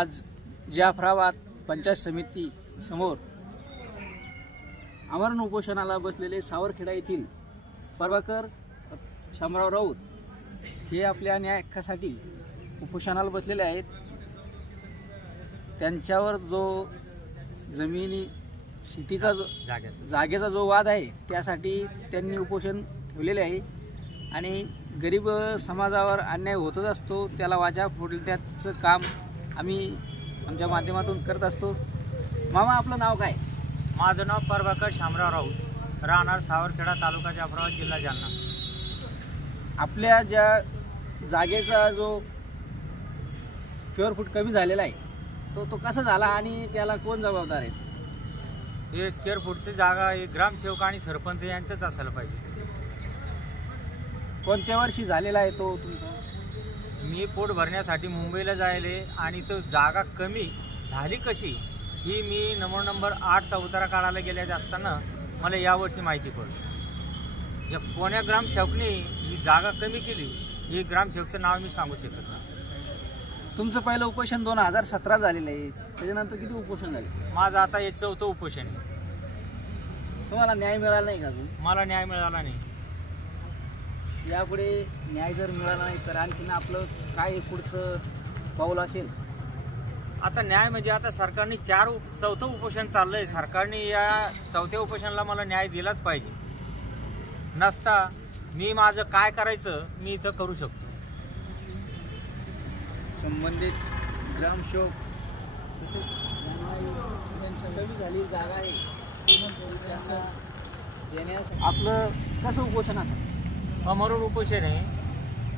आज जाफराबाद पंचायत समिती समोर आमरण उपोषणाला बसलेले सावरखेडा येथील प्रभाकर शामराव राऊत हे आपल्या न्याय हक्कासाठी उपोषणाला बसलेले आहेत। त्यांच्यावर जो जमिनी शेतीचा जागेचा जो वाद आहे त्यासाठी त्यांनी उपोषण ठेवलेले आहे आणि गरीब समाजावर अन्याय होतच असतो, त्याला वाचा फोडण्याचं काम आम्ही आमच्या माध्यमातून करत असतो। मामा, आपलं नाव काय? माझं नाव प्रभाकर शामराव राऊत, राहणार सावरखेडा, तालुका जाफराबाद, जिल्हा जालना। आपल्या ज्या जागेचा जो स्क्वेअर फूट कमी झालेला आहे तो कसा झाला आणि त्याला कोण जबाबदार आहे? हे स्क्वेअर फूटची जागा हे ग्रामसेवक आणि सरपंच यांचंच असायला पाहिजे। कोणत्या वर्षी झालेला आहे तो तुमचा? मी पोट भरण्यासाठी मुंबईला जायले आणि तो जागा कमी झाली कशी ही मी नंबर 8चा उतारा काढायला गेल्याचे असताना मला यावर्षी माहिती पडली। या कोण्या ग्रामसेवकने ही जागा कमी केली हे ग्रामसेवकचं नाव मी सांगू शकत नाही। तुमचं पहिलं उपोषण 2017 झालेलं आहे, त्याच्यानंतर किती उपोषण झाले? माझं आता हे 4थं उपोषण आहे। तुम्हाला न्याय मिळाला नाही का अजून? मला न्याय मिळाला नाही। यापुढे न्याय जर मिळाला नाही तर आणखीन आपलं काय पुढचं पाऊल असेल? आता न्याय म्हणजे आता सरकारने 4थं उपोषण चाललंय, सरकारने या 4थ्या उपोषणाला मला न्याय दिलाच पाहिजे। नसता मी माझं काय करायचं मी इथं करू शकतो। संबंधित ग्रामसेवक तसेच कमी झाली जागा आहे आपलं कसं उपोषण असं अमरण उपोषण आहे।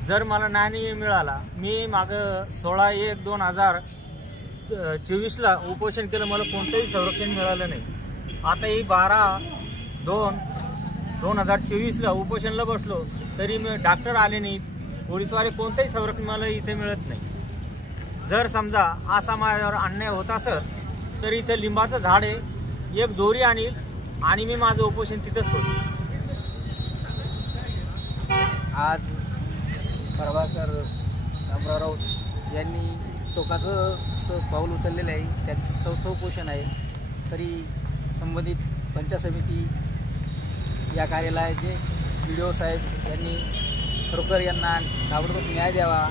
जर मला न्याय नाही मिळाला, मी मागं 16/1/2024ला उपोषण केलं, मला कोणतंही संरक्षण मिळालं नाही। आता ही 12/2/2024ला उपोषणला बसलो तरी मी डॉक्टर आले नाहीत, पोलीसवाले कोणतंही संरक्षण मला इथे मिळत नाही। जर समजा असा माझ्यावर अन्याय होत असेल तर इथं लिंबाचं झाड आहे, एक दोरी आणील आणि मी माझं उपोषण तिथंच सोडलं। आज प्रभाकर शामराव राऊत यांनी टोकाचं पाऊल उचललेलं आहे, त्यांचं 4थं उपोषण आहे। तरी संबंधित पंचायत समिती या कार्यालयाचे BDO साहेब यांनी खरोखर यांना ताबडतोब न्याय द्यावा